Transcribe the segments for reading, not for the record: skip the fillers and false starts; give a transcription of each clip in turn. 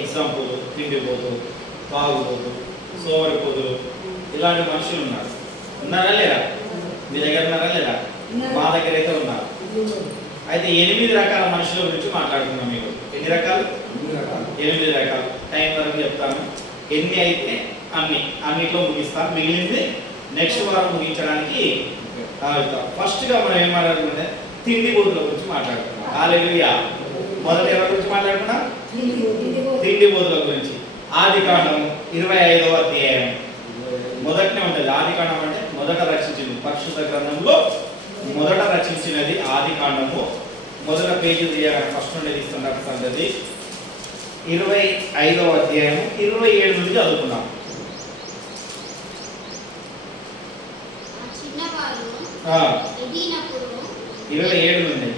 Example తిండిపోతు, తాగుపోతు, సోమరిపోతులు ఇలాంటి మనుషులు ఉన్నారు. ఉన్నారా లేరా? మీ దగ్గర ఉన్నారా లేరా? మా దగ్గర అయితే ఉన్నారు. అయితే 8 రకాల మనుషుల గురించి మాట్లాడుతున్నాం. మీకు ఎన్ని రకాలు? 8 రకాలు. టైం వరకు చెప్తాను. ఎన్ని అయితే అన్నిట్లో ముగిస్తాను. మిగిలింది నెక్స్ట్ వారం ముగించడానికి ఫస్ట్గా మనం ఏం మాట్లాడుకుంటే తిండి బోతుల గురించి మాట్లాడుతున్నాం. హల్లెలూయా. మొదట ఎవరి గురించి మాట్లాడుకున్నాం? తిండి బోతుల గురించి. ఆదికాండం 25వ అధ్యాయం మొదటనే ఉంటుంది. ఆదికాండం అంటే మొదట రచించింది. పరిశుద్ధ గ్రంథంలో మొదట రచించినది ఆదికాండము. మొదట పేజీ తీయాలని ఫస్ట్ నుండి తీస్తున్నారు సంగతి. 25వ అధ్యాయం 27 నుంచి చదువుకున్నాం. 27 నుండి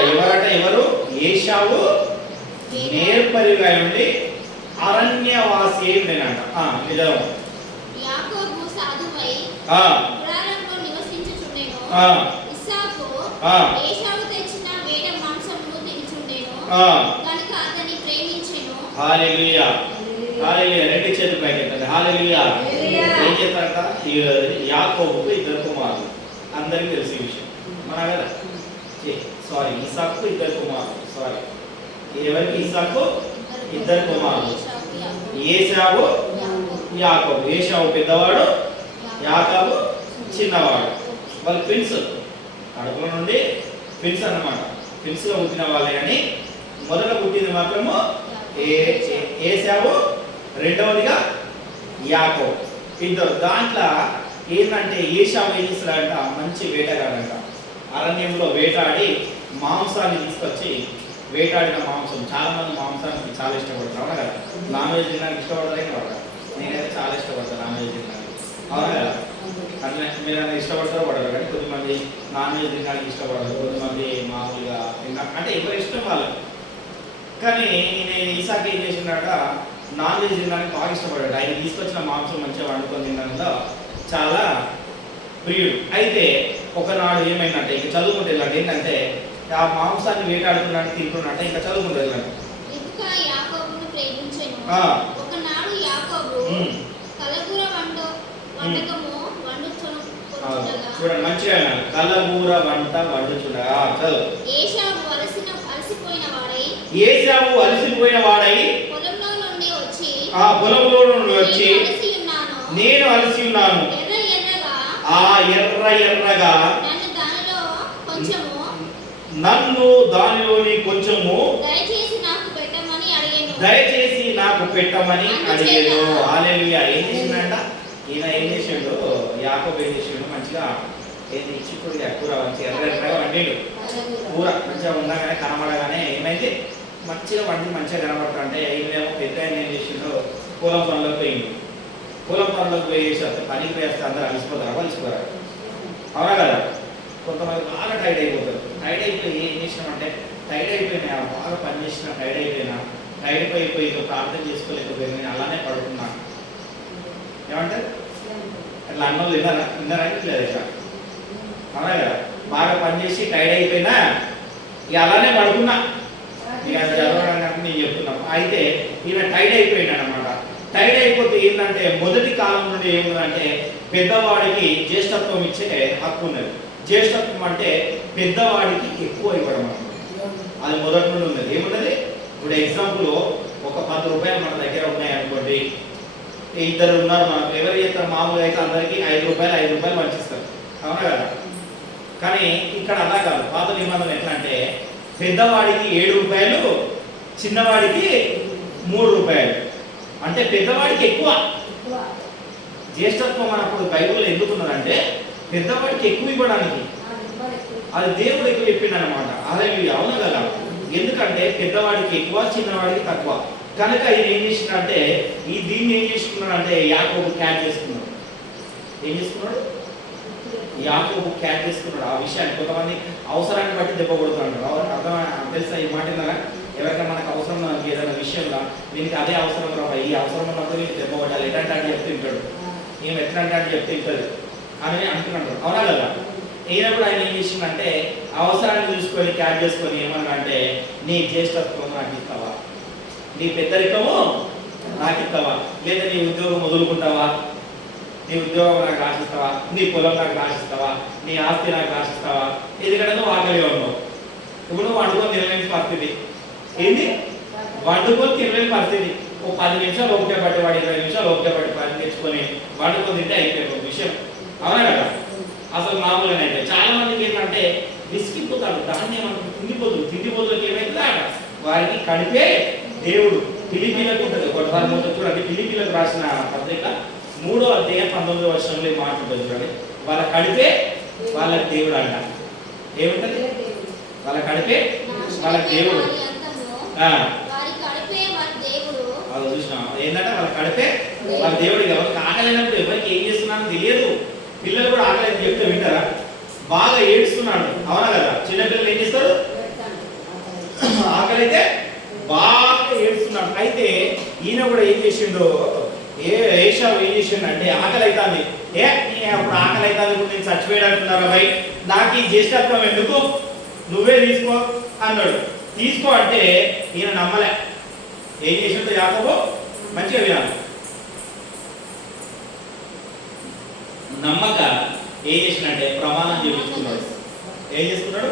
ఎవరట? ఎవరు? ఏశావు నేర్పరిగా ఉండి అరణ్యవాసి అయి ఉండేనంట. నిజం. యాకోబు సాధువై గుడారంలో నివసించుచుండెను. ఇస్సాకు ఏశావు తెచ్చిన వేట మాంసమును తినుచుండెను. కనుక అతన్ని ప్రేమించెను. హల్లెలూయా. హల్లెలూయా. రెండు చేతులు పైకెత్తండి. హల్లెలూయా. ఏం చేస్తారట? యాకోబుకు 2 కుమారులు. అందరికీ తెలిసే విషయం మన కదా. సారీ, ఇస్సాకు 2 కుమారులు. సారీ, ఎవరికి? ఇస్సాకు 2 కుమారులు. ఏశావు, యాకోబు. ఏశావు పెద్దవాడు, యాకోబు చిన్నవాడు. వాళ్ళు ట్విన్స్. కడుపులో నుండి ట్విన్స్ అన్నమాట. ట్విన్స్ గా పుట్టిన వాళ్ళే. కానీ మొదట పుట్టింది మాత్రము ఏశావు, రెండవదిగా యాకోబు. ఇద్దరు. దాంట్లో ఏంటంటే ఏశావు ఏం చేస్తాడంట? మంచి వేటగాడంట. అరణ్యంలో వేటాడి మాంసాన్ని తీసుకొచ్చి వేటాడిన మాంసం. చాలా మంది మాంసానికి చాలా ఇష్టపడతారు. అవునా కదా? నాన్ వెజ్ తినడానికి ఇష్టపడతారని పడతారు. నేనైతే చాలా ఇష్టపడతాను నాన్ వెజ్ తినడానికి. అవునా కదా? అట్లా మీరు అనేది ఇష్టపడతారో పడరు. కానీ కొద్దిమంది నాన్ వెజ్ తినడానికి ఇష్టపడరు, కొద్దిమంది మామూలుగా అంటే ఎవరి ఇష్టం వాళ్ళు. కానీ నేను ఇసాక్ ఏం చేసినాక నాన్ వెజ్ తినడానికి బాగా ఇష్టపడ్డాడు. ఆయన తీసుకొచ్చిన మాంసం మంచిగా వండుకొని తినడంలో చాలా ప్రియుడు. అయితే ఒకనాడు ఏమైందంటే, ఇక చదువుకుంటే ఇలాంటి ఏంటంటే ఆ మాంసాన్ని వేటాడుతున్నాడు, తింటున్నట్టే ఇంకా చదువుకుంటే ఇలాంటి చూడండి మంచిగా కలగూర వంట వండుచుండగా. చదువు. ఏశావు అలసిపోయిన వాడై ఆ పొలంలో నుండి వచ్చి నేను అలసి ఉన్నాను, ఆ ఎర్ర ఎర్రగా నన్ను దానిలోని కొంచెము దయచేసి నాకు పెట్టమని అడిగాను. హల్లెలూయా. ఏం చేసిందంట ఈయన? ఏం చేసిండు? యాకోబు ఏం చేసిండు? మంచిగా ఏది చిక్కుడు కూర మంచిగా ఎర్ర ఎర్రగా వండాడు. కూర మంచిగా ఉండగానే కనబడగానే ఏమైంది? మంచిగా వండి మంచిగా కనబడుతుంటే ఈయనేమో పెద్ద ఆయన ఏం చేసిండు? పొలం పనులకు పోయింది. పొలం పనులకు పోయేసి పనికి వేస్తే అందరూ అలసిపోతారు. అలసిపోతారు. అవునా కదా? కొంతమంది బాగా టైట్ అయిపోతారు. టైట్ అయిపోయి ఏం చేసినామంటే టైట్ అయిపోయినా, బాగా పని చేసిన టైట్ అయిపోయినా, టైట్ అయిపోయి ప్రార్థన చేసుకోలేకపోయింది, నేను అలానే పడుకున్నాను. ఏమంటారు? అట్లా అన్నం తిన్నారా లేదు ఇక. అవునా కదా? బాగా పనిచేసి టైట్ అయిపోయినా ఇక అలానే పడుకున్నా. ఇక చదవడానికి నేను చెప్తున్నాను. అయితే ఈయన టైట్ అయిపోయినాడు అనమాట. టైట్ అయిపోతే ఏంటంటే మొదటి కాలం నుండి ఏముందంటే పెద్దవాడికి జ్యేష్ఠత్వం ఇచ్చే హక్కు ఉన్నది. జ్యేష్ఠత్వం అంటే పెద్దవాడికి ఎక్కువ ఇవ్వడం అన్నమాట. అది మొదటి నుండి ఉన్నది. ఏమున్నది? ఇప్పుడు ఎగ్జాంపుల్ ఒక 10 రూపాయలు మన దగ్గర ఉన్నాయి అనుకోండి. ఇద్దరు ఉన్నారు మనకు. ఎవరు చేస్తారు? మామూలుగా అయితే అందరికీ 5 రూపాయలు పంచిస్తారు. అవునా కదా? కానీ ఇక్కడ అలా కాదు. పాత నిబంధన ఎట్లా అంటే పెద్దవాడికి 7 రూపాయలు, చిన్నవాడికి 3 రూపాయలు. అంటే పెద్దవాడికి ఎక్కువ జ్యేష్ఠత్వం అన్నప్పుడు బైబిల్లో ఎందుకున్నదంటే పెద్దవాడికి ఎక్కువ ఇవ్వడానికి. అది దేవుడు ఎక్కువ చెప్పిండు అనమాట. అదే అవునా కదా? ఎందుకంటే పెద్దవాడికి ఎక్కువ, చిన్నవాడికి తక్కువ. కనుక ఇది ఏం చేసినంటే దీన్ని ఏం చేసుకున్నాడు? యాకోబు క్యాచ్ చేసుకున్నాడు. ఏం చేసుకున్నాడు? యాకోబు క్యాచ్ చేసుకున్నాడు ఆ విషయాన్ని. కొంతమంది అవసరాన్ని బట్టి దెబ్బ కొడుతున్నాడు. అర్థం తెలుసా ఈ మాట? ఎవరికైనా మనకు అవసరం ఏదైనా విషయంలో దీనికి అదే అవసరం రా, ఈ అవసరం ఉన్నప్పుడు నీకు దెబ్బ కొట్టాలి. ఎట్లాంటి అంటే చెప్తుంటాడు. ఏం ఎట్లాంటి అంటే చెప్తుంటుంది. అని అంటున్నాడు. అవునా కదా? ఈయన కూడా ఆయన ఏం చేసిందంటే అవసరాన్ని చూసుకొని క్యాచ్ చేసుకొని ఏమన్నా అంటే నీ జ్యేష్ఠత్వం నాకు ఇస్తావా, నీ పెద్దరికము నాకు ఇస్తావా, లేదా నీ ఉద్యోగం వదులుకుంటావా, నీ ఉద్యోగం నాకు రాసిస్తావా, నీ పొలం నాకు రాసిస్తావా, నీ ఆస్తి నాకు రాసిస్తావా, ఎందుకంటే నువ్వు ఆకలిగా ఉన్నావు. ఇప్పుడు నువ్వు వండుకొని తినలేని పరిస్థితి ఏంది, వండుకొని తినలేని పరిస్థితి. ఓ 10 నిమిషాలు ఓకే పట్టి వాడు 20 నిమిషాలు ఓకే పట్టి పని తెచ్చుకొని వండుకొని తింటే అయిపోయింది ఒక విషయం. అవునా కదా? అసలు మామూలుగానే అయితే చాలా మందికి ఏంటంటే విసిగిపోతాడు, దాన్ని ఏమంటారు తిండిపోతులకు ఏమైతుందా అట వారికి కడిపే దేవుడు. ఫిలిప్పీలకు ఉంటుంది ఒకసారి చూడండి, ఫిలిప్పీలకు రాసిన పత్రిక 3వ అధ్యాయం 19వ వచనంలో ఈ మాట ఉంటుంది చూడండి. వాళ్ళ కడిపే వాళ్ళకి దేవుడు అంట. ఏముంటది? వాళ్ళ కడిపే వాళ్ళ దేవుడు. వాళ్ళు చూసినా ఏంటంటే వాళ్ళ కడిపే వాళ్ళ దేవుడు. ఎవరికి ఆకలినప్పుడు ఎవరికి ఏం చేస్తున్నానో తెలియదు. పిల్లలు కూడా ఆకలి అని చెప్తే వింటారా? బాగా ఏడుస్తున్నాడు. అవునా కదా? చిన్నపిల్లలు ఏం చేస్తారు? ఆకలి అయితే బాగా ఏడుస్తున్నాడు. అయితే ఈయన కూడా ఏం చేసిండో, ఏషావు ఏం చేసిండు అంటే ఆకలి అవుతుంది, అప్పుడు ఆకలి అవుతుంది నేను చచ్చిపోయాడుతున్నారా భయ్, నాకు ఈ జ్యేష్ఠత్వం ఎందుకు, నువ్వే తీసుకో అన్నాడు. తీసుకో అంటే ఈయన నమ్మలే. ఏం చేసిండో యాకోబు మంచిగా వినాలి. నమ్మక ఏం చేసినంటే ప్రమాణం చేయించుకున్నాడు. ఏం చేసుకున్నాడు?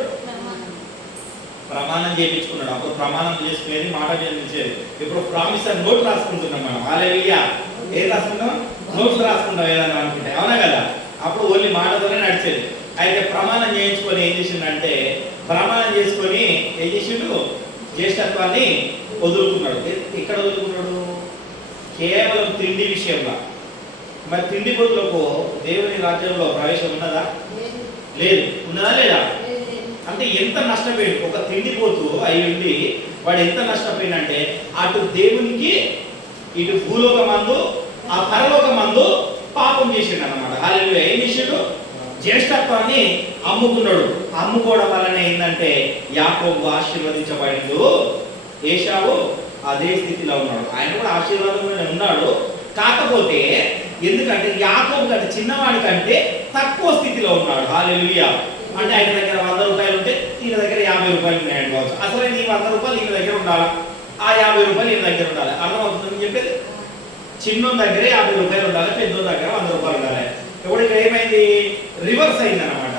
ప్రమాణం చేయించుకున్నాడు. అప్పుడు ప్రమాణం చేసుకునేది మాట చేయించేది. ఇప్పుడు ప్రామిసర్ నోట్ రాసుకుంటున్నాం మనం. హల్లెలూయా. ఏం రాసుకుంటాం? నోట్స్ రాసుకుంటాం ఏదన్నా అనుకుంటే. అవునా కదా? అప్పుడు ఓన్లీ మాటతోనే నడిచేది. అయితే ప్రమాణం చేయించుకొని ఏం చేసిండంటే ప్రమాణం చేసుకొని ఏం చేసిండు? జ్యేష్ఠత్వాన్ని వదులుకున్నాడు. ఎక్కడ వదులుకున్నాడు? కేవలం తిండి విషయంలో. మరి తిండి బదులకు దేవుని రాజ్యంలో ప్రవేశం ఉన్నదా? లేదు. ఉన్నదా లేదా? అంటే ఎంత నష్టపోయింది ఒక తిండిపోతూ అయ్యుండి వాడు ఎంత నష్టపోయిందంటే అటు దేవునికి ఇటు భూలోకమందు ఆ పరలోకమందు పాపం చేసిండు అన్నమాట. హల్లెలూయా. ఏం చేసిండు? జ్యేష్ఠత్వాన్ని అమ్ముకున్నాడు. అమ్ముకోవడం వలన ఏంటంటే యాకోబు ఆశీర్వదించబడిండు, ఏశావు అదే స్థితిలో ఉన్నాడు. ఆయన కూడా ఆశీర్వాదంలోనే ఉన్నాడు. కాకపోతే ఎందుకంటే యాకోబు కంటే చిన్నవాడి కంటే తక్కువ స్థితిలో ఉన్నాడు. హల్లెలూయా. అంటే ఆయన దగ్గర 100 రూపాయలు ఉంటే ఈయన దగ్గర 50 రూపాయలు ఉన్నాయని కావచ్చు. అసలు నీ 100 రూపాయలు ఈయన దగ్గర ఉండాలి, ఆ 50 రూపాయలు ఈయన దగ్గర ఉండాలి. అర్థమవుతుందని చెప్పేది. చిన్నోని దగ్గర 50 రూపాయలు ఉండాలి, పెద్దోని దగ్గర 100 రూపాయలు ఉండాలి. ఇప్పుడు ఇక్కడ ఏమైంది? రివర్స్ అయింది అనమాట.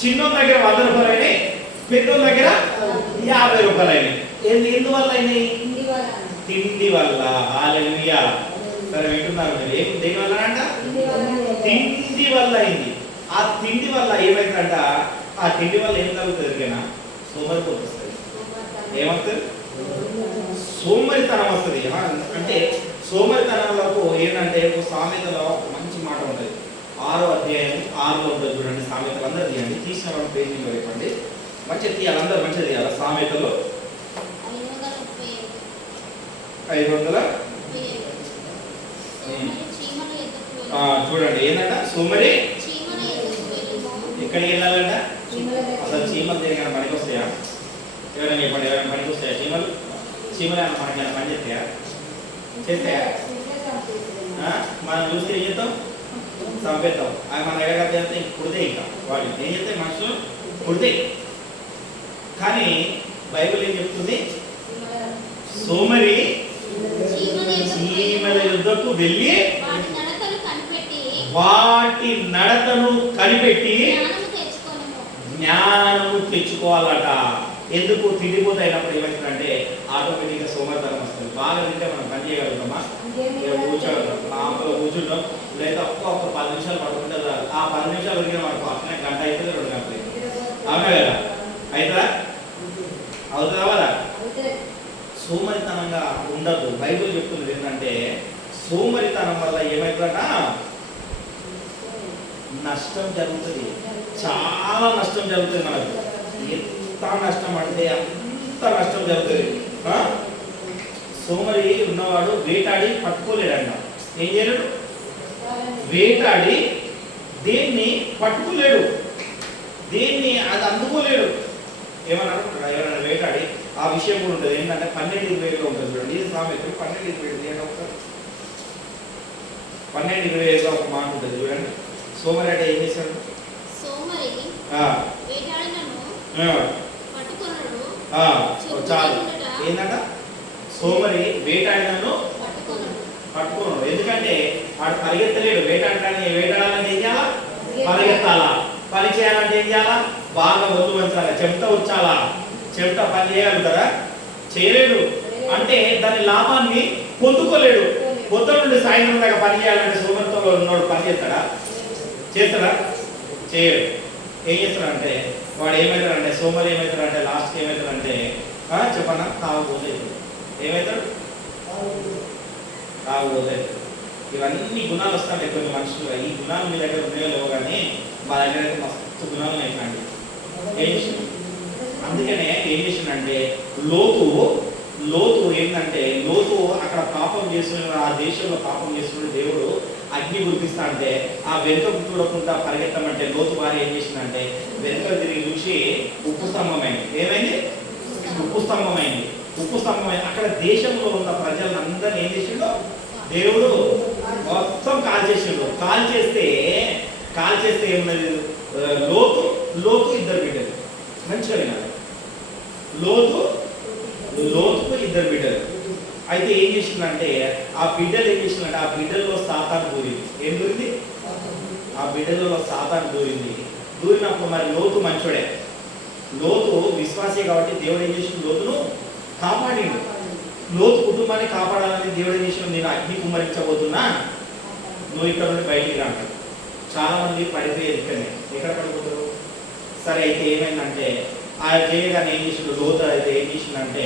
చిన్నోని దగ్గర 100 రూపాయలు అయినాయి, పెద్దోని దగ్గర 50 రూపాయలు అయినాయి. ఎందువల్ల అయినాయి? తిండి వల్ల. హల్లెలూయా. సరే వింటున్నారు మీరు? ఏం దేని వల్ల అంట? తిండి వల్ల అయింది. ఆ తిండి వల్ల ఏమైందంట? ఆ తిండి వల్ల ఏం జరుగుతుంది కన్నా? సోమరిపోతు వస్తుంది. ఏమవుతుంది? సోమరితనం వస్తుంది. అంటే సోమరితనంలో ఏంటంటే సామెతలో మంచి మాట ఉంటుంది. 6వ అధ్యాయం 6లో ఉంటుంది చూడండి. సామెతలు అందరూ తీయండి, తీసిన వాళ్ళు పేజీలో ఇవ్వండి. మంచిగా తీయాలి, అందరూ మంచిగా తీయాలి. సామెతలు 500 చూడండి. ఏంటంట? సోమరి ఎక్కడికి వెళ్ళాలంట? అసలు చీమలు దేనికైనా పనికి వస్తాయా? ఎవరైనా చెప్పండి, ఎవరైనా పనికి వస్తాయా చీమలు? చీమలు ఏమైనా మనకైనా పని చేస్తాయా? చేస్తాయా? మనం చూస్తే ఏం చేస్తాం? చంపేస్తాం. అవి మన దగ్గర చేస్తే కుడితే ఇంకా వాళ్ళు ఏం చేస్తాయి? మనుషులు కుడితే. కానీ బైబిల్ ఏం చెప్తుంది? సోమరి చీమల యుద్ధకు వెళ్ళి వాటి నడతను కనిపెట్టి జ్ఞానము తెచ్చుకోవాలట. ఎందుకు? తిండిపోతే అయినప్పుడు ఏమవుతుందంటే ఆటోమేటిక్గా సోమరితనం వస్తుంది. బాగా తింటే మనం పని చేయగలుగుతామా? కూర్చుంటాం, లేదా ఒక్క 10 నిమిషాలు పడుకుంటే ఆ 10 నిమిషాలు వరకు మనకు అట్లనే గంట అవుతుంది, 2 గంటలు అవునా కదా? అవుతుందా? అవుతుందా కదా? సోమరితనంగా ఉండదు. బైబిల్ చెప్తున్నది ఏంటంటే సోమరితనం వల్ల ఏమవుతుందట? నష్టం జరుగుతుంది. చాలా నష్టం జరుగుతుంది మనకు. ఎంత నష్టం అంటే అంత నష్టం జరుగుతుంది. సోమరి ఉన్నవాడు వేటాడి పట్టుకోలేడంట. ఏం చేయలేడు? వేటాడి దేన్ని పట్టుకోలేడు, దేన్ని అది అందుకోలేడు. ఏమన్నా అనుకుంటారా? ఎవరైనా వేటాడి ఆ విషయం కూడా ఉంటుంది. ఏంటంటే 12:27 ఉంటుంది చూడండి. ఇది సామెతలు 12:27 ఒకసారి 12:27 ఒక మాట ఉంటుంది చూడండి. సోమరి అంటే ఏం చేశాడు? సోమరి వేటాడినను పట్టుకొనడు. చాలు. ఏంటంట? సోమరి వేటాడినను పట్టుకోను. ఎందుకంటే వాడు పరిగెత్తలేడు. వేటాడాలని ఏం చేయాలా? పరిగెత్తాలా. పని చేయాలంటే ఏం చేయాలా? బాగా ఒళ్ళు వంచాలా, చెమట వచ్చాలా. చెమట పని చేయగలుగుతారా? చేయలేడు. అంటే దాని లాభాన్ని పొందుకోలేడు. పొద్దున నుండి సాయంత్రం దాకా పని చేయాలంటే సోమరితో ఉన్నోడు పని చేస్తాడా? చేయడు. ఏం చేస్తాడంటే వాడు ఏమవుతాడంటే, సోమరి ఏమవుతాడంటే లాస్ట్కి ఏమవుతాడంటే చెప్పన్నా, తాగుబోతే. ఏమవుతాడు? తాగుబోతే. ఇవన్నీ గుణాలు వస్తాయి కొన్ని మనుషులు. ఈ గుణాలు మీ దగ్గర ఉన్నాయో లేవో కానీ మా దగ్గర అయితే మస్తు గుణాలు అయిపోయింది. ఏం చేసిండు? అందుకనే ఏం చేసిండంటే లోతు ఏంటంటే లోతు అక్కడ పాపం చేస్తున్న, ఆ దేశంలో పాపం చేస్తున్న దేవుడు అగ్ని కురిపిస్తా అంటే ఆ వెనుకకు చూడకుండా పరిగెత్తమంటే లోతు వారు ఏం చేసిందంటే వెనుక తిరిగి చూసి ఉప్పు స్తంభమైంది. ఏమైంది? ఉప్పు స్తంభమైంది. అక్కడ దేశంలో ఉన్న ప్రజలందరినీ ఏం చేసిండో దేవుడు మొత్తం కాల్ చేస్తే ఏమున్నది? లోతు ఇద్దరు బిడ్డలు. మంచిగా వినాలి. లోతుకు ఇద్దరు బిడ్డలు. అయితే ఏం చేసిందంటే ఆ బిడ్డల్లో సాతాను దూరింది. ఏం దూరింది? ఆ బిడ్డలలో సాతాను దూరినప్పుడు మరి లోతు మంచోడే. లోతు విశ్వాసే కాబట్టి దేవుడు ఏం చేసిండు? లోతును కాపాడిండు. లోతు కుటుంబాన్ని కాపాడాలని దేవుడు ఏం చేసిండు? నేను అగ్ని కుమ్మరించబోతున్నా, నువ్వు ఇక్కడ నుండి బయటికి రా అంటాడు. చాలా మంది పడిపోయేది ఇక్కడనే. ఎక్కడ పడిపోతారు? సరే, అయితే ఏమైందంటే ఆ చేయగానే ఏం చేసిండు? లోతు అయితే ఏం చేసిందంటే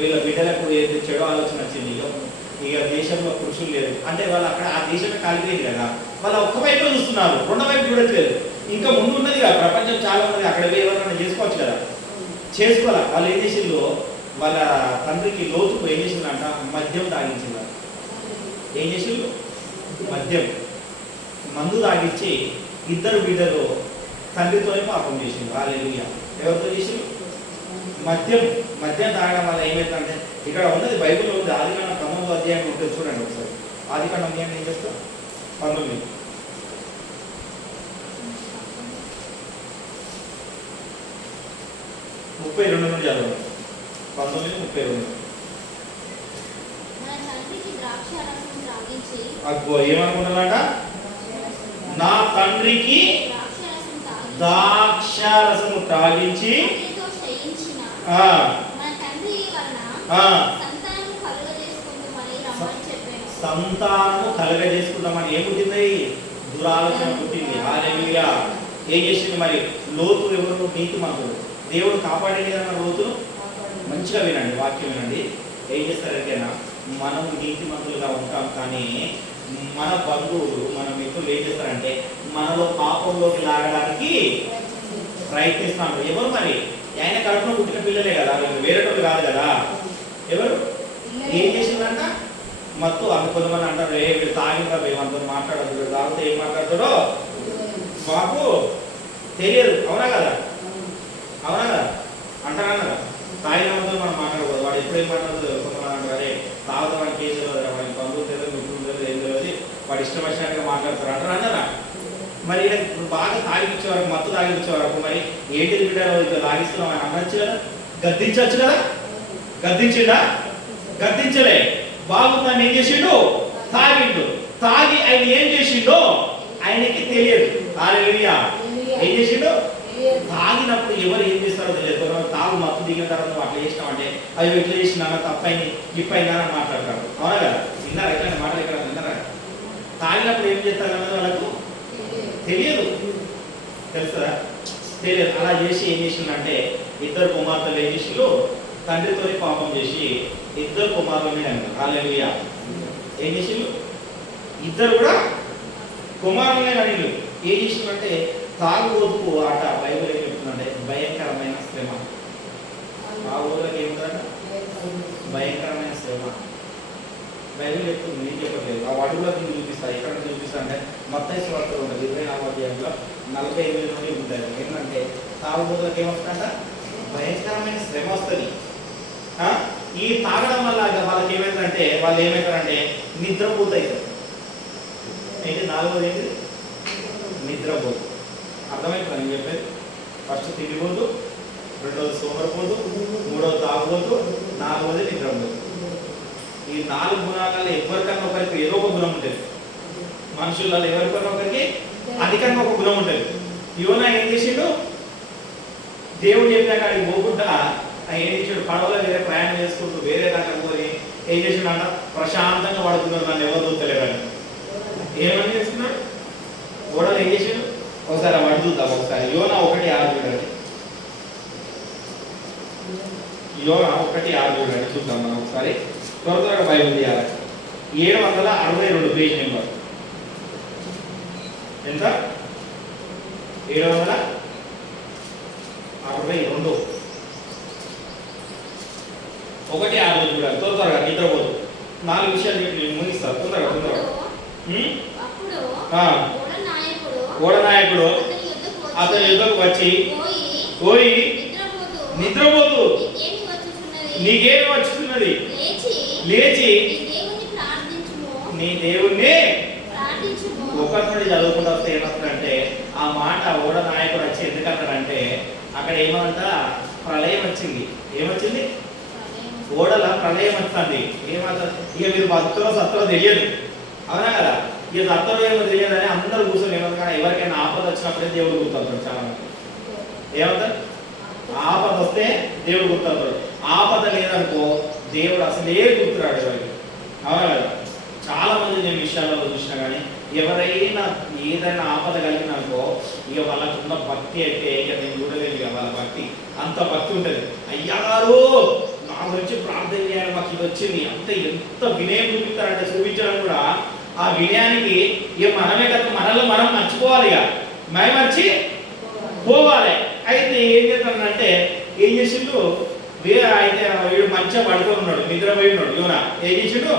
వీళ్ళ బిడ్డలకు ఏది చెడు ఆలోచన వచ్చింది. ఇక దేశంలో పురుషులు లేదు అంటే వాళ్ళు అక్కడ ఆ దేశమే కాలిపోయింది కదా, వాళ్ళు ఒక్క వైపు చూస్తున్నారు, రెండో వైపు చూడట్లేదు. ఇంకా ముందు ఉన్నది కదా ప్రపంచం చాలా ఉన్నది, అక్కడ ఎవరైనా చేసుకోవచ్చు కదా, చేసుకోవాలా. వాళ్ళు ఏం చేసిందో వాళ్ళ తండ్రికి లోతుకు ఏం చేసిందంట? మద్యం తాగించింది. ఏం చేసిండు? మందు తాగించి ఇద్దరు బిడ్డలు తండ్రితోనే పాపం చేసిండు. హల్లెలూయా. ఎవరితో చేసిండు? మద్యం తాగడం వల్ల ఏమైందంటే ఇక్కడ ఉన్నది బైబిల్లో ఉంది. ఆదికాండం 19వ అధ్యాయం ఉంటుంది, చూడండి ఒకసారి. ఆదికాండం ఏం చేస్తా? 19 32 నుండి చదవండి. 19:32. అగ్గో ఏమనుకుంటున్నాడ? నా తండ్రికి ద్రాక్షారసము త్రాగించి సంతానము కలగజేసుకుంటామని ఏం పుట్టింది? దురాలోచన పుట్టింది. హల్లెలూయా. ఏం చేసింది మరి? లోతు ఎవరు? నీతిమంతుడు. దేవుడు కాపాడేది కదా లోతును. మంచిగా వినండి, వాక్యం వినండి. ఏం చేస్తారంటేనా, మనం నీతిమంతులుగా ఉంటాం కానీ మన బంధువులు, మన మిత్రులు ఏం చేస్తారంటే మనలో పాపంలోకి లాగడానికి ప్రయత్నిస్తాడు. ఎవరు మరి? ఆయన కడుపులో పుట్టిన పిల్లలే కదా, వేరేటోళ్ళు కాదు కదా. ఎవరు? ఏం చేసిందంట? మత్తు. అంత కొంతమంది అంటారు, వీడు తాగిన మేమంతా మాట్లాడదు, వీడు తాగితే ఏం మాట్లాడతాడో మాకు తెలియదు. అవునా కదా అంటారా కదా? తాగిన వాళ్ళతో మనం మాట్లాడకూడదు. వాడు ఎప్పుడేం మాట్లాడదు. కొంతమంది అంటారు, అరే తాగుతామని ఏం తెలియదు, వాడికి బంధువులు తెలియదు, మిత్రులు తెలియదు, ఏం తెలియదు, వాడు ఇష్టం వచ్చినట్టుగా మాట్లాడతారు అంటారా? మరి ఇప్పుడు బాగా తాగిపించే వరకు, మత్తు తాగిపించే వరకు మరి ఏంటి బిడ్డలో ఇట్లా తాగిస్తున్నాం అని అనొచ్చు కదా, గద్దించవచ్చు కదా. గద్దించలే. బాగుందని ఏం చేసిండు? తాగి ఆయన ఏం చేసిండో ఆయనకి తెలియదు. హల్లెలూయా. ఏం చేసిండు? తాగినప్పుడు ఎవరు ఏం చేస్తారో తెలియదు. తాగు మత్తు దిగిన తర్వాత నువ్వు అట్లా చేసినావంటే అవి ఎట్లా చేసినా తప్పైంది గిప్పైందా అని మాట్లాడతారు. అవునా కదా? విన్నారా? ఎట్లా మాటలు ఇక్కడ విన్నారా? తాగినప్పుడు ఏం చేస్తారు అన్నది వాళ్ళకు తెలియదు. తెలుస్తుందా? తెలియదు. అలా చేసి ఏం చేసిందంటే ఇద్దరు కుమార్తెలు ఏం చేసిండు? తండ్రితోనే పాపం చేసి ఇద్దరు కుమారులనే అన్నారు. హల్లెలూయా. ఏం చేసిండు? ఇద్దరు కూడా కుమారులనే అడిగిండు. ఏం చేసిందంటే తాగుబోతుకు ఆట బైబిల్ ఏం చెప్తుందంటే భయంకరమైన శ్రమ. తాగుబోతులకు ఏముందంట? భయంకరమైన శ్రమ. బైబిల్ చెప్తుంది, నేను చెప్పట్లేదు. ఆ వాటి కూడా దీన్ని చూపిస్తాను. ఎక్కడ చూపిస్తా అంటే మత్తయి సువార్తలో ఉన్నది 24వ అధ్యాయంలో 48 నుండి ఉంటాయి. ఏంటంటే తాగుబోతులకు ఏమొస్తుందంట? భయంకరమైన శ్రమ వస్తుంది. ఈ తాగడం వల్ల వాళ్ళకి ఏమైందంటే వాళ్ళు ఏమవుతారంటే నిద్రపోతారు. అయితే 4వది ఏంటి? నిద్రపోదు. అర్థమైపోతుంది నేను చెప్పేది? ఫస్ట్ తిరిగిపోదు, రెండోది సోమరిపోదు, మూడోది తాగుపోదు, నాలుగోది నిద్రపోదు. ఈ 4 గుణాలలో ఎవరికన్నా ఒకరికి ఏదో ఒక గుణం ఉంటుంది. మనుషులలో ఎవరికన్నా ఒకరికి అధికంగా ఒక గుణం ఉంటుంది. యోనా ఏం చేసిండు? దేవుడు చెప్పిన కాడికి పోకుండా ఏం చేసాడు? పడవలో వేరే ప్రయాణం చేసుకుంటూ వేరే దగ్గర పోయి ఏం చేసిండు అంట? ప్రశాంతంగా పడుతున్నాడు, నన్ను ఎవరు చూస్తలేదని. ఏమని చేస్తున్నాడు? ఓడలు ఏం చేసిండు? ఒకసారి వాడు చూద్దాం. ఒకసారి యోనా 1:6 చూడండి. యోనా 1:6 చూడండి, చూద్దాం మనం ఒకసారి. త్వరగా బైబిల్ తీయాలి. 762 పేజ్ నెంబర్ ఎంత? 762. 1:6 చూడాలి. త్వరగా నిద్రపోదు. 4 విషయాలు చెప్పి నేను ముగిస్తాను. తొందరగా ఓడ నాయకుడు అతని యుద్ధకు వచ్చి పోయి నిద్రపోతూ నీకేమి వచ్చుతున్నది? లేచి నీ దేవుణ్ణి ఒకటి చదువుకుంటూ వస్తే ఏమవుతుందంటే, ఆ మాట ఓడ నాయకుడు వచ్చి ఎందుకంటాడంటే అక్కడ ఏమంతా ప్రళయం వచ్చింది. ఏమొచ్చింది? ఓడల ప్రళయం వస్తుంది. ఏమవుతుంది? ఇక మీరు భక్తులో సత్తులో తెలియదు, అవునా కదా? ఇక సత్తులో ఏమో తెలియదని అందరూ కూర్చొని ఏమన్నా ఎవరికైనా ఆపద వచ్చినప్పుడే దేవుడు గుర్తవుతాడు. చాలా మంది ఏమవుతారు? ఆపద వస్తే దేవుడు గుర్తవుతాడు. ఆపద లేదనుకో దేవుడు అసలే గుర్తురాడు ఎవరికి, అవునా కదా? చాలా మంది నేను విషయాల్లో చూసినా కానీ ఎవరైనా ఏదైనా ఆపద కలిగిననుకో ఇక వాళ్ళకున్న భక్తి అయితే ఇక నేను చూడలేదు. ఇక వాళ్ళ భక్తి అంత భక్తి ఉంటుంది. అయ్యగారు నా గురించి ప్రార్థన చేయాలి, మాకు ఇది వచ్చింది అంతే. ఎంత వినయం చూపిస్తారంటే చూపించడం కూడా ఆ వినయానికి ఇక మనమే కదా, మనలో మనం మర్చిపోవాలి, ఇక మర్చి పోవాలి. అయితే ఏం చేస్తానంటే ఏం చేసిండు? అయితే వీడు మంచిగా పడుకొని ఉన్నాడు, నిద్రపోయి ఉన్నాడు. యోనా ఏం చేసిండు?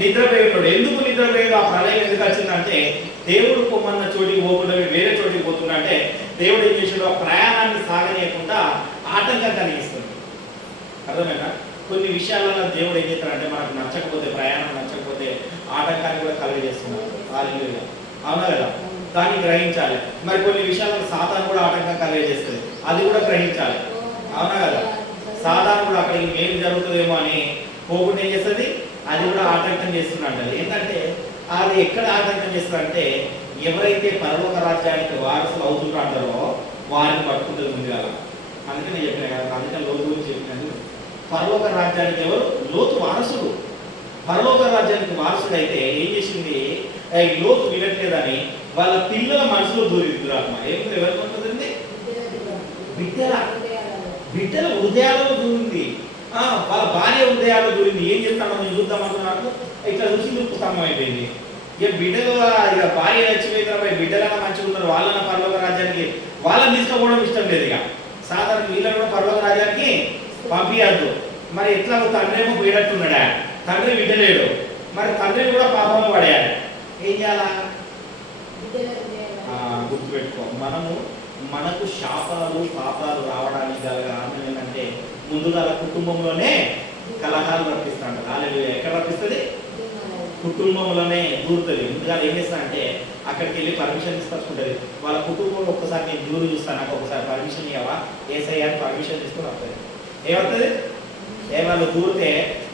నిద్రపోయి ఉన్నాడు. ఎందుకు నిద్రపోయాడు? ఆ ప్రళయం ఎందుకు వచ్చిందంటే దేవుడు పొమ్మన్న చోటికి పోకుండా వేరే చోటికి పోతున్నా అంటే దేవుడు ఏం చేసాడు? ఆ ప్రయాణాన్ని సాగనీయకుండా ఆటంకం కలిగిస్తుంది. అర్థమైనా? కొన్ని విషయాలలో దేవుడు ఏం చేస్తాడంటే మనకు నచ్చకపోతే, ప్రయాణం నచ్చకపోతే ఆటంకాన్ని కూడా కలుగజేస్తున్నాడు. హల్లెలూయా, అవునా కదా? దాన్ని గ్రహించాలి. మరి కొన్ని విషయాలను సాతాను కూడా ఆటంకం కలుగజేస్తుంది, అది కూడా గ్రహించాలి, అవునా కదా? సాతాను కూడా అక్కడికి మేలు జరుగుతుందేమో అని పోకుండా ఏం చేస్తుంది? అది కూడా ఆటంకం చేస్తున్నట్టు. ఏంటంటే అది ఎక్కడ ఆటంకం చేస్తుందంటే ఎవరైతే పరలోక రాజ్యానికి వారసులు అవుతుంటారో వారిని పట్టుకుంటుంది ముందుగా. అందుకని నేను చెప్పిన కదా, అందుకని లోతు గురించి చెప్పినది. పరలోక రాజ్యానికి ఎవరు? లోతు వారసుడు. పరలోక రాజ్యానికి వారసుడు అయితే ఏం చేసింది? లోతు వినట్లేదని వాళ్ళ పిల్లల మనసులో దూరింది దురాత్మ. ఎవరికి ఉంటుందండి? బిడ్డల హృదయాలలో దూరింది. వాళ్ళ భార్య హృదయాల్లో దూరింది. ఏం చెప్తామో నేను చూద్దామనుకున్నాను, ఇట్లా చూసి స్తంభం అయిపోయింది. ఇక బిడ్డలు ఇక భార్య నచ్చిపోయిన తర్వాత బిడ్డలన్నా మంచిగా ఉన్నారు, వాళ్ళన్న పరలోక రాజ్యానికి వాళ్ళని తీసుకోవడం ఇష్టం లేదు. ఇక సాధారణ వీళ్ళని కూడా పరలోక రాజ్యానికి పంపించద్దు. మరి ఎట్లా తండ్రి ఏమో పోయేటట్టున్నాడా? తండ్రి బిడ్డలేడు, మరి తండ్రిని కూడా పాపంలో పడేయాలి. ఏం చేయాలా? గుర్తుపెట్టుకో, మనకు శాపాలు పాపాలు రావడానికి గల కారణం ఏంటంటే ముందుగా కుటుంబంలోనే కలహాలు రప్పిస్తాడు. హల్లెలూయా. ఎక్కడ రప్పిస్తుంది? కుటుంబంలోనే దూరుతుంది. ముందుగా ఏం చేస్తా అంటే అక్కడికి వెళ్ళి పర్మిషన్ తీసుకొచ్చుకుంటుంది. వాళ్ళ కుటుంబంలో ఒక్కసారి నేను దూరు చూస్తాను, నాకు ఒకసారి పర్మిషన్ ఇవ్వవా ఏసయ్య అని పర్మిషన్ తీసుకుని వస్తుంది. ఏమవుతుంది? వాళ్ళు దూరితే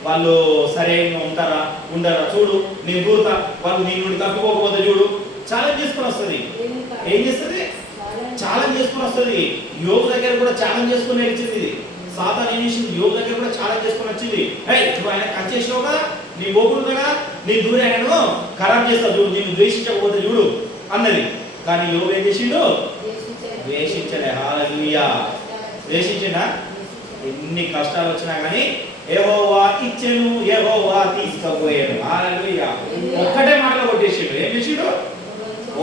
వాళ్ళు సరైన ఉంటారా ఉండరా చూడు, నేను దూరుతా, వాళ్ళు నీ నుండి తప్పుకోకపోతే చూడు, ఛాలెంజ్ చేసుకుని వస్తుంది. ఏం చేస్తుంది? ఛాలెంజ్ చేసుకుని వస్తుంది. యోగ దగ్గర కూడా ఛాలెంజ్ చేసుకుని వచ్చింది. సాతాను ఏం చేసింది? యోగ దగ్గర కూడా ఛాలెంజ్ చేసుకుని వచ్చింది. నువ్వు ఆయన కట్ చేసినావు కదా, నీ బోకుడు కదా, నీ దూరేను ఖరాబ్ చేస్తా చూడు, నేను ద్వేషించకపోతే చూడు అన్నది. కానీ యోగ ఏం చేసిండు? ద్వేషించలే. హల్లెలూయా. ద్వేషించిండా? ఎన్ని కష్టాలు వచ్చినా కానీ యెహోవా ఇచ్చెను, యెహోవా తీసుకుపోయాడు. హల్లెలూయా. ఒక్కటే మాటలో కొట్టేసిండు. ఏం చేసిండు?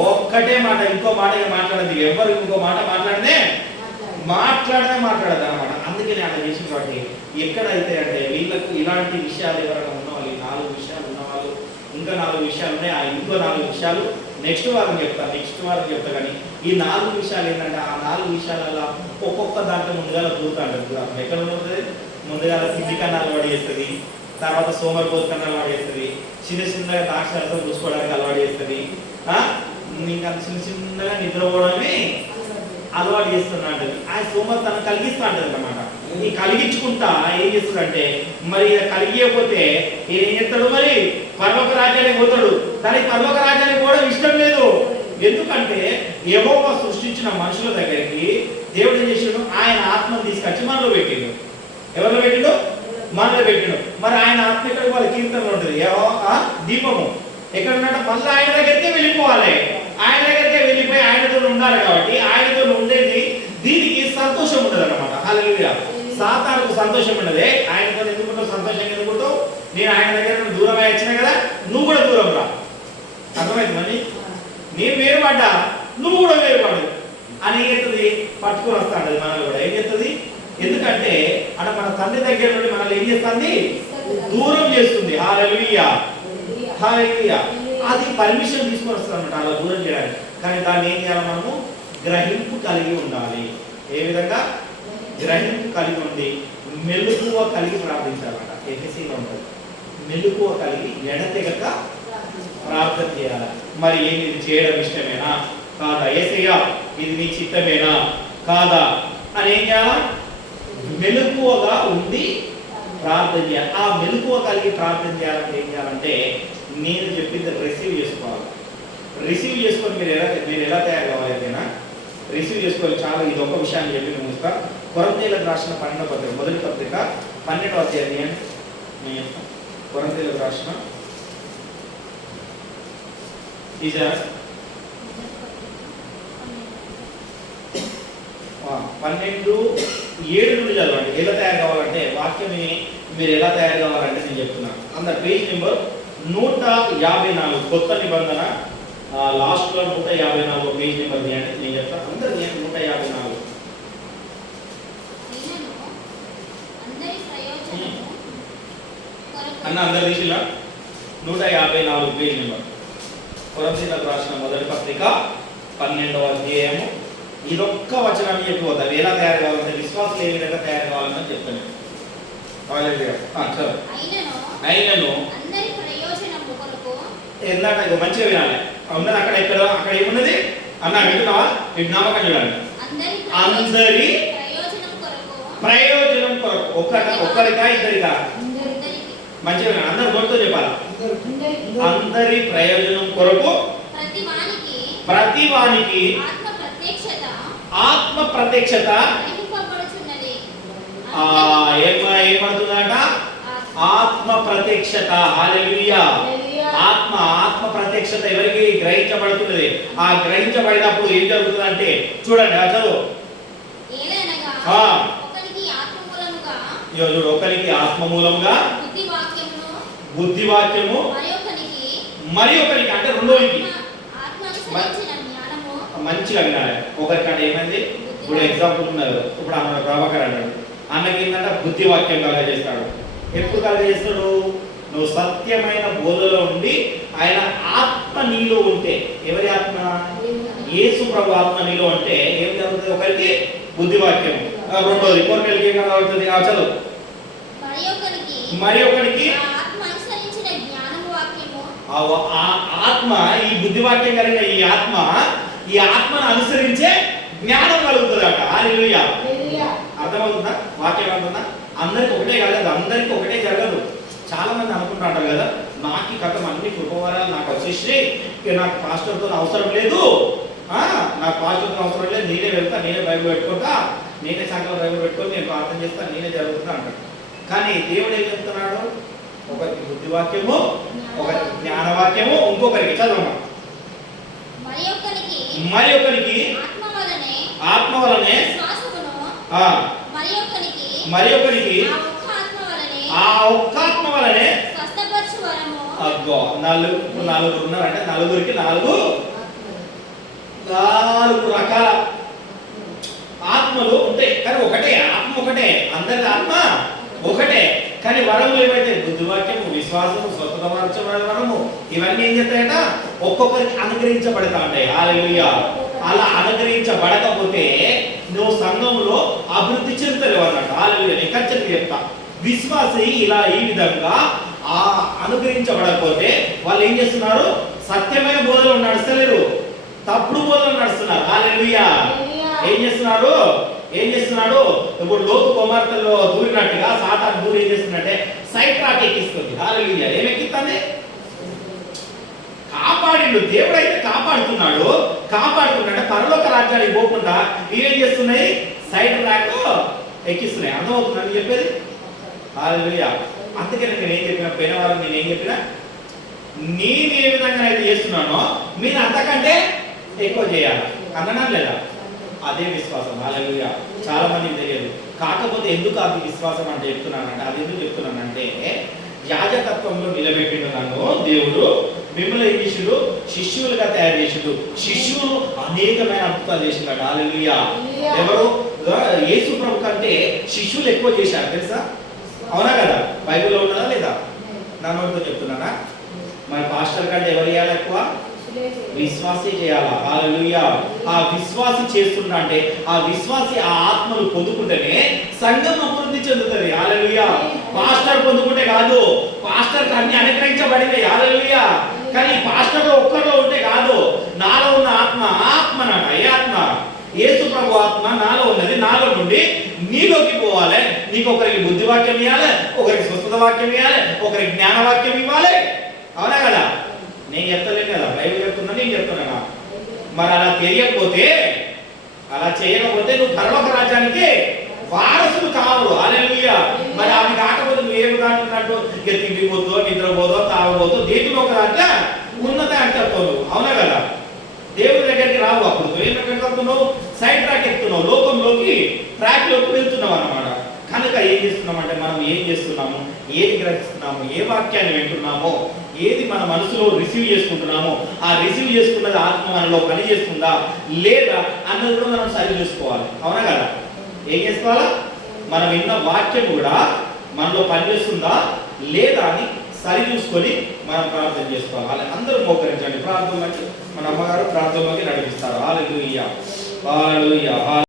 ఒక్కటే మాట, ఇంకో మాట మాట్లాడదు. ఎవరు ఇంకో మాట మాట్లాడదే మాట్లాడదు అనమాట. అందుకే నేను అలా చేసిన కాబట్టి ఎక్కడైతే అంటే వీళ్ళకు ఇలాంటి విషయాలు ఎవరైనా ఉన్నవాళ్ళు, 4 విషయాలు ఉన్నవాళ్ళు, ఇంకా 4 విషయాలు ఉన్నాయి. ఆ ఇంకో 4 విషయాలు నెక్స్ట్ వారం చెప్తా. కానీ ఈ 4 విషయాలు ఏంటంటే ఆ 4 విషయాలలో ఒక్కొక్క దాంట్లో ముందుగా దూరుతా అంటారు. ఎక్కడ ఉంటుంది? ముందుగా తిండి కన్నాలు అలవాటు చేస్తుంది, తర్వాత సోమరిపోతు కన్నా అలవాటు చేస్తుంది, చిన్నగా ద్రాక్షరసం చూసుకోవడానికి అలవాటు చేస్తుంది, ఇంకా చిన్న చిన్నగా నిద్రపోవడమే అలవాటు చేస్తున్నాడు. ఆ సోమరితనం కలిగిస్తా అంటది అన్నమాట. ఈ కలిగించుకుంటా ఏం చేస్తాడంటే మరి కలిగియకపోతే ఏం చేస్తాడు, మరి పరలోక రాజ్యానికి పోతాడు. దానికి పరలోక రాజ్యానికి పోవడం ఇష్టం లేదు. ఎందుకంటే యెహోవా సృష్టించిన మనుషుల దగ్గరికి దేవుడు ఏం చేసాడు, ఆయన ఆత్మను తీసుకొచ్చి మనలో పెట్టిండు. ఎవరిలో పెట్టిండు? మనలో పెట్టిండు. మరి ఆయన ఆత్మ ఎక్కడ వాళ్ళ కీర్తనలో ఉంటుంది, దీపము ఎక్కడ ఉన్నట్టు మళ్ళీ ఆయన దగ్గరికే వెళ్ళిపోవాలి. ఆయన దగ్గరికే వెళ్ళిపోయి ఆయనతో ఉండాలి. కాబట్టి ఆయనతో ఉండేది దీనికి సంతోషం ఉండదు అన్నమాట. హల్లెలూయా. సాతానుకు సంతోషం ఉండదే. ఆయనతో ఎందుకుంటావు, సంతోషంగా ఎందుకుంటావు? నేను ఆయన దగ్గర దూరం వచ్చినా కదా, నువ్వు కూడా దూరం రా. అర్థమవుతుందండి? నేను వేరుపడ్డా, నువ్వు కూడా వేరుపడు అని ఏం చేస్తుంది, పట్టుకొని వస్తాడు మనల్ని కూడా. ఏం చేస్తుంది? ఎందుకంటే అక్కడ మన తండ్రి దగ్గర నుండి మనల్ని ఏం చేస్తుంది, దూరం చేస్తుంది. హల్లెలూయా, హల్లెలూయా. అది పర్మిషన్ తీసుకొని వస్తుంది అన్నమాట అలా దూరం చేయడానికి. కానీ దాన్ని ఏం చేయాలి, మనము గ్రహింపు కలిగి ఉండాలి. ఏ విధంగా? గ్రహింపు కలిగి ఉండి మెలకువ కలిగి ప్రార్థించాలన్నమాట. ఎఫెసీలో ఉంటుంది, మెలకువ కలిగి ఎడతెగక ప్రార్థన చేయాలి. మరి ఏమి ఇది చేయడం ఇష్టమేనా కాదా, యేసయ్యా ఇది నీ చిత్తమేనా కాదా అని ఏం చేయాలా, మెలకువగా ఉండి ప్రార్థన చేయాలి. ఆ మెలకువ కలిగి ప్రార్థన చేయాలంటే ఏం చేయాలంటే నేను చెప్పింది రిసీవ్ చేసుకోవాలి. రిసీవ్ చేసుకొని మీరు ఎలా తయారు కావాలైతేనా రిసీవ్ చేసుకోవాలి. చాలా ఇది ఒక విషయాన్ని చెప్పి నేను ముస్తా. కొరింథీయులకు రాసిన 12వ పత్రిక, మొదటి పత్రిక 12వ అధ్యాయం. కొరింథీయులకు రాసిన 12:7 నుండి చదవండి. ఎలా తయారు కావాలంటే వాక్యం మీరు ఎలా తయారు కావాలంటే నేను చెప్తున్నాను. అందరు పేజ్ నెంబర్ 154, కొత్త నిబంధన లాస్ట్ లో 154 పేజ్ నెంబర్ తీయండి. నేను చెప్తాను అందరు 154. అన్న అందరు తీసిలా 154 పేజ్ నెంబర్. కొరింథీయులకు రాసిన మొదటి పత్రిక 12వ అధ్యాయము. ఇదొక్క వచనాన్ని చెప్పిపోతారు. ఎలా తయారు కావాలంటే విశ్వాసం ఏ విధంగా తయారు కావాలని చెప్తాను. అయినను ఎందాక ఇది మంచిగా వినాలి. ఉన్నది అక్కడ ఎక్కడ, అక్కడ ఏమున్నది అన్న వింటున్నావా? వీటి నామకం చూడండి. అందరి ప్రయోజనం కొరకు. ఒక్కరికా ఇద్దరికా? మంచిగా వినాలి. అందరు గొంతు చెప్పాలి. అందరి ప్రయోజనం కొరకు ప్రతి వానికి ఆత్మ ప్రత్యక్షత ఏమడుతుందట? ఆత్మ ప్రత్యక్షత. హల్లెలూయా. ఆత్మ ప్రత్యక్షత ఎవరికి గ్రహించబడుతున్నది? ఆ గ్రహించబడినప్పుడు ఏం జరుగుతుందంటే చూడండి, చదువు. ఒకరికి ఆత్మ మూలముగా బుద్ధి వాక్యము, మరి ఒకరికి అంటే రెండోనికి మంచిగా వినాలి. ఒకరికంటే ఏమైంది, ఇప్పుడు ఎగ్జాంపుల్ ఉన్నారు. ఇప్పుడు అన్న ప్రభాకర్ అన్నాడు, అన్నకి ఏంటంటే బుద్ధి వాక్యం కలగజేస్తాడు. ఎప్పుడు కలగజేస్తాడు? నువ్వు సత్యమైన బోధలో ఉండి ఆయన ఆత్మ నీలో ఉంటే. ఎవరి ఆత్మ? యేసు ప్రభు ఆత్మ నీలో ఉంటే ఏం జరుగుతుంది? ఒకరికి బుద్ధి వాక్యం, రెండోది కోరికలకి ఏం కలగవుతుంది? చదువు. మరి ఒకరికి ఆత్మ, ఈ బుద్ధి వాక్యం కలిగిన ఈ ఆత్మను అనుసరించే జ్ఞానం కలుగుతుందట. హల్లెలూయా. అర్థమవుతుందా? వాక్యం అవుతుందా? అందరికి ఒకటే కలగదు, అందరికి ఒకటే జరగదు. చాలా మంది అనుకుంటా అంటారు కదా, నాకు ఈ కథం అన్ని కృపవరాలు నాకు వచ్చేసి నాకు పాస్టర్తో అవసరం లేదు, నాకు పాస్టర్తో అవసరం లేదు, నేనే వెళ్తా, నేనే బైబిల్ పెట్టుకుంటా, నేనే సంకల్ప బైబిల్ పెట్టుకొని నేను ప్రార్థన చేస్తా, నేనే జరుగుతుందా అంటాడు. కానీ దేవుడు ఏం చెప్తున్నాడు? ఒకరికి బుద్ధివాక్యము, ఒకరికి జ్ఞానవాక్యము, ఇంకొకరికి చదవమా. మరి ఒకరికి ఆత్మ వలనే, మరి ఒకరికి ఆ ఒక్క ఆత్మ వలనే. అగ్గో నలుగురు ఉన్నారంటే నలుగురికి నాలుగు రకాల ఆత్మలు ఉంటాయి. కానీ ఒకటే ఆత్మ, ఒకటే అందరి ఆత్మ ఒకటే. కానీ వరములు ఏమైతే బుద్ధివాక్యము, విశ్వాసము, స్వతంత్రము, ఇవన్నీ ఏం చేస్తాయట? ఒక్కొక్కరికి అనుగ్రహించబడతా ఉంటాయి. హల్లెలూయా. అలా అనుగ్రహించబడకపోతే నువ్వు సంఘంలో అభివృద్ధి చెందుతలేవు అన్నట్టు. హల్లెలూయా. నేను చెప్తా, విశ్వాసి ఇలా ఈ విధంగా అనుగ్రహించబడకపోతే వాళ్ళు ఏం చేస్తున్నారు? సత్యమైన బోధలో నడుస్తలేరు. తప్పుడు బోధలు నడుస్తున్నారు. హల్లెలూయా. ఏం చేస్తున్నాడు ఇప్పుడు లోతు కుమార్తెలో దూరినట్టుగా సాతాను దూరి ఏం చేస్తున్నట్టే సైడ్ ట్రాక్ ఎక్కిస్తుంది. హల్లెలూయా. ఏం ఎక్కిస్తుంది? కాపాడిండు దేవుడు, అయితే కాపాడుతున్నాడు. పరలోక రాజ్యానికి పోకుండా ఇవేం చేస్తున్నాయి? సైడ్ ట్రాక్ ఎక్కిస్తున్నాయి. అర్థమవుతుందని చెప్పేది. హల్లెలూయా. అందుకే నేను ఏం చెప్పిన పోయిన వారం, నేను ఏం చెప్పినా, నేను ఏ విధంగా అయితే చేస్తున్నానో మీరు అంతకంటే ఎక్కువ చేయాలి అన్నానా లేదా? అదే విశ్వాసం. హల్లెలూయా. చాలా మందికి తెలియదు. కాకపోతే ఎందుకు అది విశ్వాసం అంటే చెప్తున్నానంటే, అది ఎందుకు చెప్తున్నానంటే, యాజకత్వంలో నిలబెట్టిండు నన్ను దేవుడు. మిమ్మల్ని ఏం చేసిండు? శిష్యులుగా తయారు చేసిండు. శిష్యులు అనేకమైన అద్భుతాలు చేసిండు. హల్లెలూయా. ఎవరు? యేసు ప్రభు కంటే శిష్యులు ఎక్కువ చేశారు తెలుసా? అవునా కదా? బైబిల్లో ఉన్నదా లేదా? నా నోటితో చెప్తున్నానా? మరి పాస్టర్ కంటే ఎవరు చేయాలి ఎక్కువ? విశ్వాసే చేయాలా? హల్లెలూయా. ఆ విశ్వాసి చేస్తున్నా అంటే ఆ విశ్వాసి ఆ ఆత్మను పొందుకుంటేనే సంఘం అభివృద్ధి చెందుతుంది. హల్లెలూయా. పాస్టర్ పొందుకుంటే కాదు, పాస్టర్ అన్ని అనుగ్రహించబడింది. హల్లెలూయా. కానీ పాస్టర్ ఒక్కరిలో ఉంటే కాదు, నాలో ఉన్న ఆత్మనట. ఏ ఆత్మ? యేసు ప్రభు ఆత్మ నాలో ఉన్నది. నాలో నుండి నీలోకి పోవాలి. నీకు ఒకరికి బుద్ధి వాక్యం ఇవ్వాలి, ఒకరికి స్వస్థత వాక్యం ఇవ్వాలి, ఒకరికి జ్ఞాన వాక్యం ఇవ్వాలి. అవునా కదా? నేను చెప్తలేను కదా, బైబిల్ చెప్తున్నా, నేను చెప్తున్నా. మరి అలా తెలియకపోతే, అలా చేయకపోతే నువ్వు పరలోక రాజ్యానికి వారసులు కావు. హల్లెలూయా. మరి అవి కాకపోతే నువ్వు ఏమి దాంటున్నట్టు ఇక తిండిపోతో, నిద్రపోతో, తాగబోతో, దేంట్లో ఒక దాంట్లో ఉన్నత అంటే చెప్తావు. అవునా కదా? దేవుడి దగ్గరికి రావు. అప్పుడు దేవుడి దగ్గరికి వస్తున్నావు, సైడ్ ట్రాక్ ఎక్కుతున్నావు, లోకంలోకి ట్రాక్లోకి వెళ్తున్నావు అన్నమాట. కనుక ఏం చేస్తున్నామంటే, మనం ఏం చేస్తున్నాము, ఏది గ్రహిస్తున్నాము, ఏ వాక్యాన్ని వింటున్నామో, ఏది మన మనసులో రిసీవ్ చేసుకుంటున్నామో, ఆ రిసీవ్ చేసుకున్నది ఆత్మ మనలో పని చేస్తుందా లేదా అన్నది కూడా మనం సరి చేసుకోవాలి. అవునా కదా? ఏం చేసుకోవాలా? మనం విన్న వాక్యం కూడా మనలో పనిచేస్తుందా లేదా అని సరి చూసుకొని మనం ప్రార్థన చేసుకోవాలి. అందరూ మోకరించండి ప్రార్థనలోకి. మన అమ్మగారు ప్రార్థనలోకి నడిపిస్తారు. హల్లెలూయా. హల్లెలూయా.